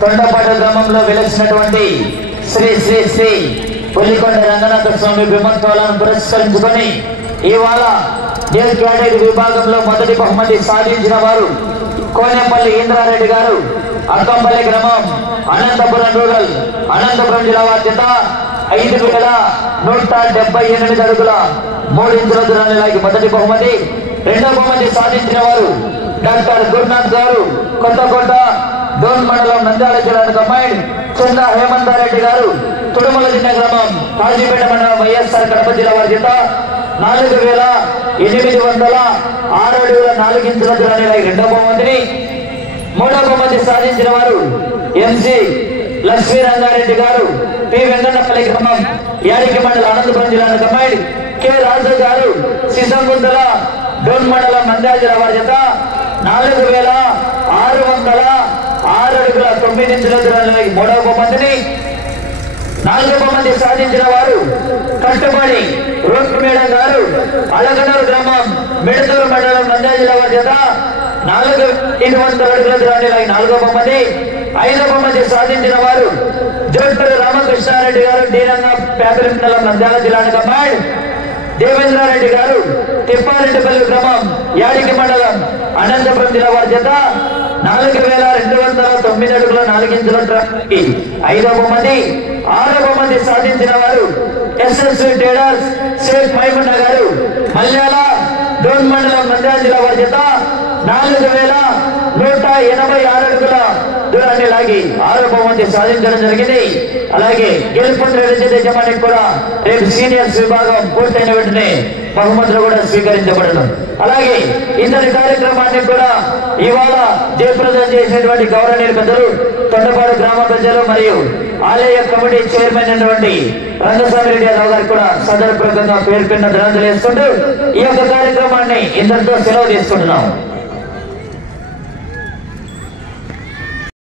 తొండపాడు గ్రామంలో వెలిసినటువంటి శ్రీ శ్రీ శ్రీ పులికొండ రంగనాథ స్వామి బ్రహ్మోత్సవాలను పురస్కరించుకొని ఇవాళ నేల్ కేటగిరీ విభాగంలో మొదటి బహుమతి సాధించిన వారు కోనేపల్లి ఇంద్రారెడ్డి గారు, అక్కంపల్లి గ్రామం, అనంతపురం రూరల్, అనంతపురం జిల్లా వారి చేత 5,178 అడుగుల 3 ఇంచుల దూరాన్ని లాగి మొదటి బహుమతి. రెండవ బహుమతి సాధించిన వారు డాక్టర్ గురునాథ్ గారు, కొత్తకోట, డోన్ మండలం, నంద్యాల జిల్లాకు కంబైన్. చంద్ర హేమంతారెడ్డి గారు, తుడుమల జిల్లా గ్రామం, కాజీపేట మండలం, వైఎస్ఆర్ కడప జిల్లా వారి చేత 4,806 అడుగుల 4 ఇంచుల దూరాన్ని లాగి రెండవ బహుమతిని. మూడవ బహుమతి సాధించిన వారు ఎంసీ లక్ష్మీ రంగారెడ్డి గారు, పి వెంకన్నపల్లి గ్రామం, యాడికి మండలం, అనంతపురం జిల్లాకు కంబైన్. కె రాజు గారు, సిసంగుంతల, డోన్ మండలం, నంద్యాల జిల్లా వారి చేత 4,606 అడుగుల 9 ఇంచుల దూరాన్ని మూడవ బహుమతిని. నాలుగవ బహుమతి సాధించిన వారు కట్టుబడి రోడ్మేడ గారు, అలగనూరు గ్రామం, మిడతూరు మండలం, నంద్యాల జిల్లా వారి చేత 4,200 అడుగుల దూరాన్ని లాగి నాలుగవ బహుమతి. ఐదవ బహుమతి సాధించిన వారు జోట్పల్లి రామకృష్ణారెడ్డి గారు, డీనంగా, పేపరి మండలం, నంద్యాల జిల్లాకు కంబైన్. దేవేంద్రారెడ్డి గారు, తిప్పారెడ్డిపల్లి గ్రామం, యాడికి మండలం, అనంతపురం జిల్లా వారి చేత 4,209 అడుగుల 4 ఇంచుల దూరానికి ఐదవ బహుమతి. ఆరవ బహుమతి సాధించిన వారు ఎస్ఎస్వి ట్రేడర్స్ షేక్ మైమున్నా గారు, మల్యాల, డోన్ మండలం, నంద్యాల జిల్లా వారి చేత 4,186 అడుగుల దూరాన్ని లాగి ఆరవ బహుమతి సాధించడం జరిగింది. అలాగే గెలుపొందిన యజమానికి కూడా రేపు సీనియర్స్ విభాగం పూర్తయిన వెంటనే బహుమతులు కూడా స్వీకరించబడను. అలాగే ఇంతటి కార్యక్రమాన్ని కూడా ఇవాళ జయప్రదం చేసినటువంటి గౌరవనీయుల పెద్దలు, తొండపాడు గ్రామ ప్రజలు మరియు ఆలయ కమిటీ చైర్మన్ అయినటువంటి రంగస్వామి రెడ్డి యాదవ్ గారికి కూడా సదరపూర్వకంగా పేరు ధన్యవాదాలు వేసుకుంటూ ఈ యొక్క కార్యక్రమాన్ని ఇంతటితో సెలవు తీసుకుంటున్నాం.